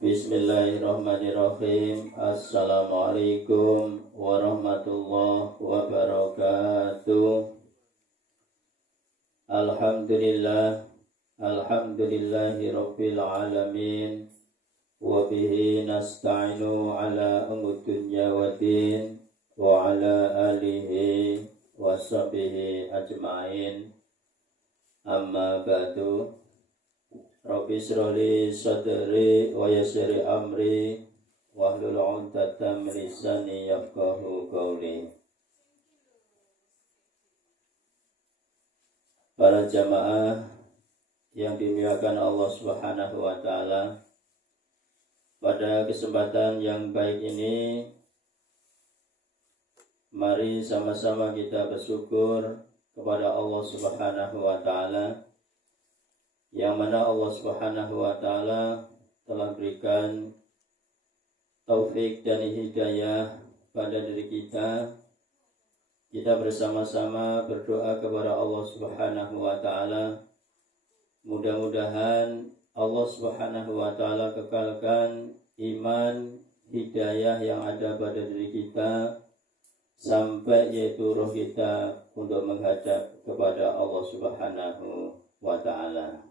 Bismillahirrahmanirrahim. Assalamualaikum warahmatullahi wabarakatuh. Alhamdulillahi rabbil alamin. Wa bihi nasta'inu ala umuri dunya waddin wa ala alihi wa sahbihi ajma'in. Amma ba'du. Rabbi shrahli sadri wa yassir amri wahlul 'uqdatam min lisani yafqahu qawli. Para jamaah yang dimuliakan Allah Subhanahu wa taala, pada kesempatan yang baik ini mari sama-sama kita bersyukur kepada Allah Subhanahu wa taala, yang mana Allah Subhanahu wa taala telah berikan taufik dan hidayah pada diri kita. Kita bersama-sama berdoa kepada Allah Subhanahu wa taala, mudah-mudahan Allah Subhanahu wa taala kekalkan iman, hidayah yang ada pada diri kita sampai yaitu roh kita untuk menghadap kepada Allah Subhanahu wa taala.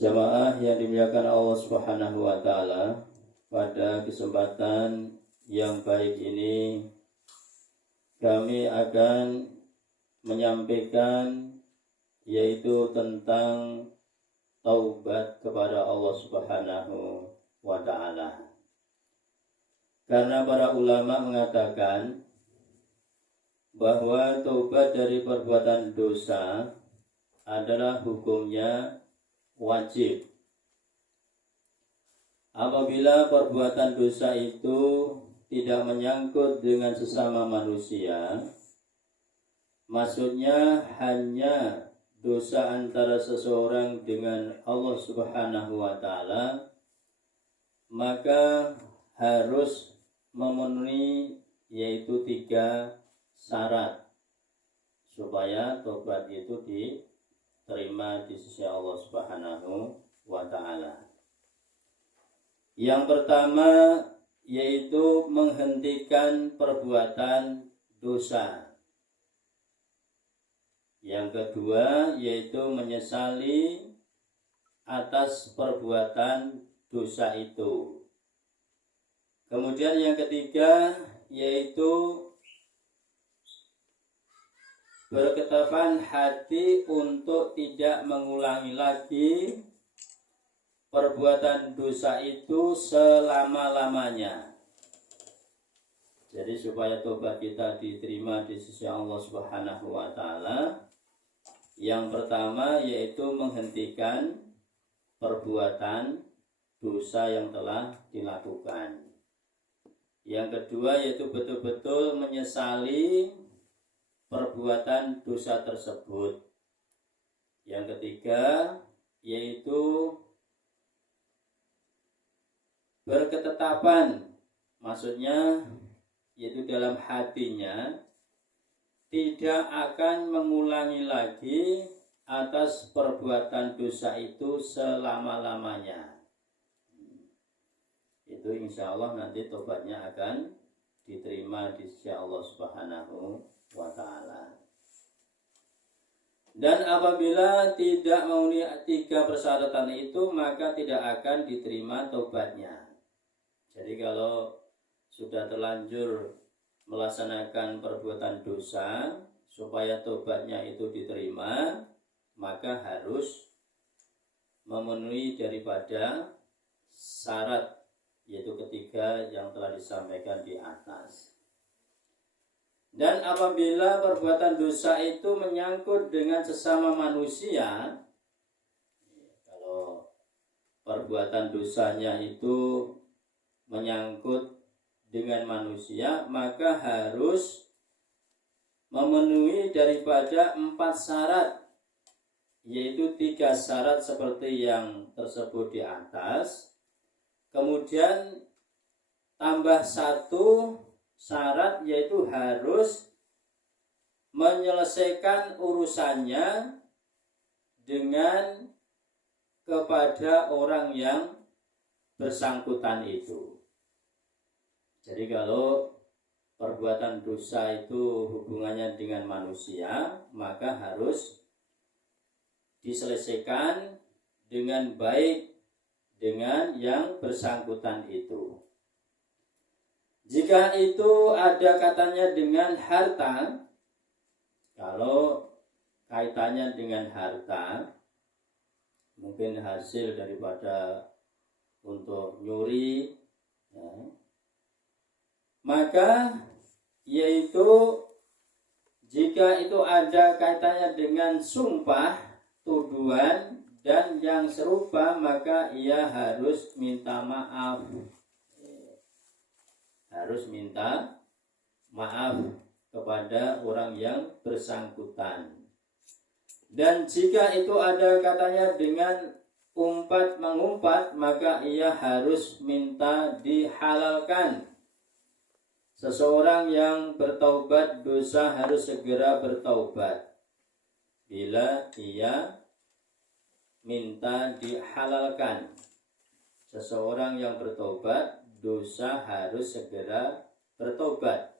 Jamaah yang dimuliakan Allah Subhanahu wa taala, pada kesempatan yang baik ini kami akan menyampaikan yaitu tentang taubat kepada Allah Subhanahu wa taala. Karena para ulama mengatakan bahwa taubat dari perbuatan dosa adalah hukumnya wajib. Apabila perbuatan dosa itu tidak menyangkut dengan sesama manusia, maksudnya hanya dosa antara seseorang dengan Allah Subhanahu wa taala, maka harus memenuhi yaitu 3 syarat supaya tobat itu diterima di sisi Allah Subhanahu wa taala. Yang pertama yaitu menghentikan perbuatan dosa. Yang kedua yaitu menyesali atas perbuatan dosa itu. Kemudian yang ketiga yaitu berketetapan hati untuk tidak mengulangi lagi perbuatan dosa itu selama-lamanya. Jadi supaya tobat kita diterima di sisi Allah Subhanahu wa taala, yang pertama yaitu menghentikan perbuatan dosa yang telah dilakukan. Yang kedua yaitu betul-betul menyesali perbuatan dosa tersebut. Yang ketiga yaitu berketetapan, maksudnya yaitu dalam hatinya tidak akan mengulangi lagi atas perbuatan dosa itu selama-lamanya. Itu insya Allah nanti tobatnya akan diterima di sisi Allah Subhanahu wa ta'ala. Dan apabila tidak memenuhi 3 persyaratan itu, maka tidak akan diterima tobatnya. Jadi kalau sudah terlanjur melaksanakan perbuatan dosa, supaya tobatnya itu diterima, maka harus memenuhi daripada syarat yaitu 3 yang telah disampaikan di atas. Dan apabila perbuatan dosa itu menyangkut dengan sesama manusia, kalau perbuatan dosanya itu menyangkut dengan manusia, maka harus memenuhi daripada 4 syarat, yaitu 3 syarat seperti yang tersebut di atas. Kemudian tambah 1 syarat, yaitu harus menyelesaikan urusannya dengan kepada orang yang bersangkutan itu. Jadi kalau perbuatan dosa itu hubungannya dengan manusia, maka harus diselesaikan dengan baik dengan yang bersangkutan itu. Jika itu ada katanya dengan harta, kalau kaitannya dengan harta, mungkin hasil daripada untuk nyuri, ya, maka yaitu jika itu ada kaitannya dengan sumpah, tuduhan, dan yang serupa, maka ia harus minta maaf. Harus minta maaf kepada orang yang bersangkutan. Dan jika itu ada katanya dengan umpat mengumpat, maka ia harus minta dihalalkan. Seseorang yang bertaubat dosa harus segera bertaubat bila ia minta dihalalkan. Seseorang yang bertobat dosa harus segera bertobat.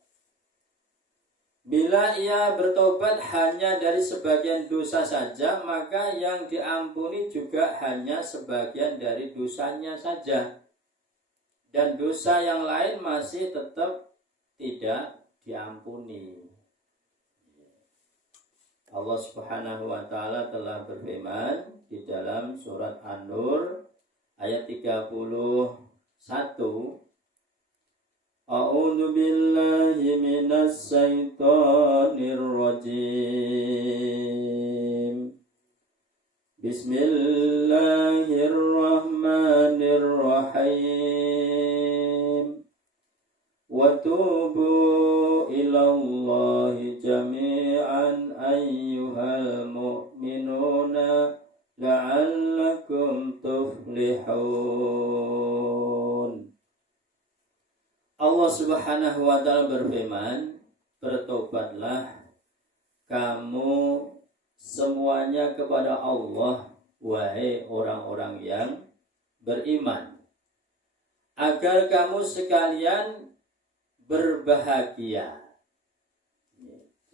Bila ia bertobat hanya dari sebagian dosa saja, maka yang diampuni juga hanya sebagian dari dosanya saja, dan dosa yang lain masih tetap tidak diampuni. Allah Subhanahu wa taala telah berfirman di dalam surat An-Nur ayat 31, A'udzu billahi minas syaitonir rajim. Bismillahirrahmanirrahim. Wa tubu ilallahi jami'an ayyuhal mu'minuna la'allakum tuflihun. Allah Subhanahu wa ta'ala berfirman, bertobatlah kamu semuanya kepada Allah, wahai orang-orang yang beriman, agar kamu sekalian berbahagia.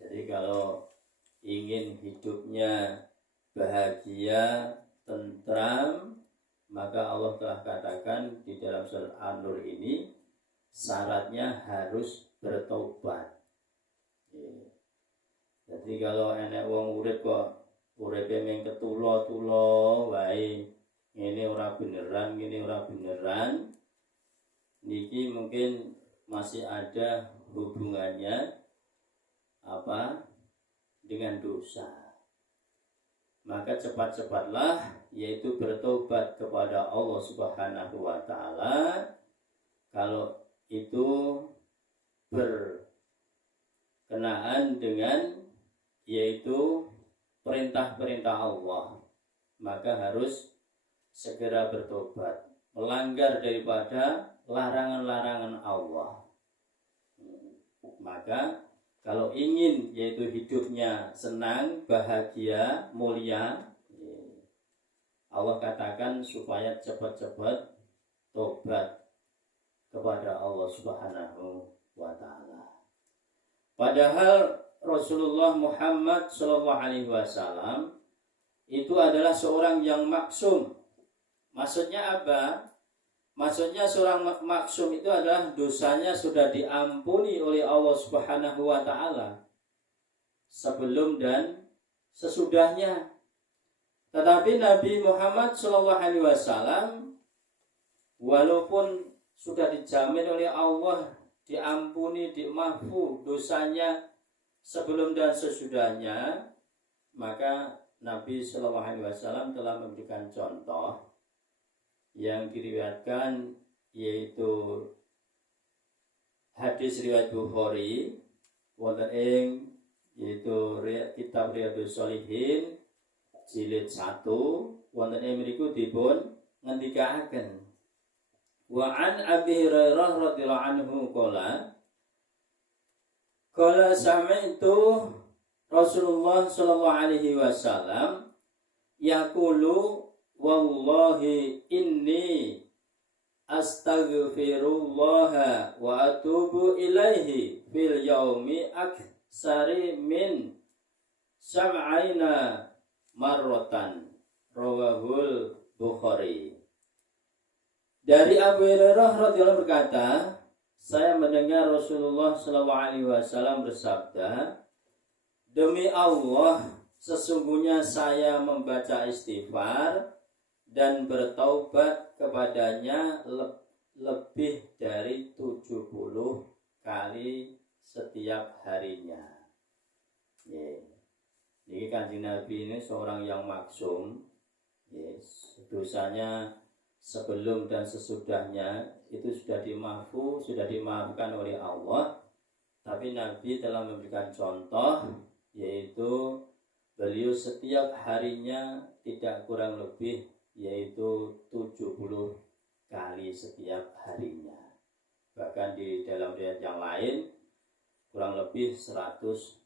Jadi kalau ingin hidupnya bahagia, tentram, maka Allah telah katakan di dalam surat An-Nur ini, syaratnya harus bertobat. Jadi kalau enek wong urip kok uripe mung ketulo-tulo wae, ini ora beneran, niki mungkin masih ada hubungannya dengan dosa. Maka cepat-cepatlah yaitu bertobat kepada Allah Subhanahu wa taala. Kalau itu berkenaan dengan yaitu perintah-perintah Allah, maka harus segera bertobat, melanggar daripada larangan-larangan Allah. Maka kalau ingin yaitu hidupnya senang, bahagia, mulia, Allah katakan supaya cepat-cepat tobat kepada Allah Subhanahu wa ta'ala. Padahal Rasulullah Muhammad SAW itu adalah seorang yang maksum. Maksudnya apa? Maksudnya seorang maksum itu adalah dosanya sudah diampuni oleh Allah Subhanahu wa ta'ala sebelum dan sesudahnya. Tetapi Nabi Muhammad SAW walaupun sudah dijamin oleh Allah, diampuni, dimahfu dosanya sebelum dan sesudahnya, maka Nabi SAW telah memberikan contoh yang diriwayatkan, yaitu hadis riwayat Bukhari wonten ing yaitu kitab Riyadhus Shalihin jilid 1 wonten ing mriku dipun ngendikaken, wa an Abi Hurairah radhiyallahu anhu qala sami'tu Rasulullah sallallahu alaihi wasallam yaqulu wallahi inni astaghfirullah wa atubu ilaihi fil yaumi aksari min sab'aina marrotan, rawahul Bukhari. Dari Abu Hurairah radhiyallahu berkata, saya mendengar Rasulullah SAW bersabda, demi Allah, sesungguhnya saya membaca istighfar dan bertaubat kepadanya lebih dari 70 kali setiap harinya. Jadi Kanjeng Nabi ini seorang yang maksum. Dosanya sebelum dan sesudahnya itu sudah dimaafkan oleh Allah. Tapi Nabi telah memberikan contoh, yaitu beliau setiap harinya tidak kurang lebih yaitu 70 kali setiap harinya. Bahkan di dalam riwayat yang lain kurang lebih 100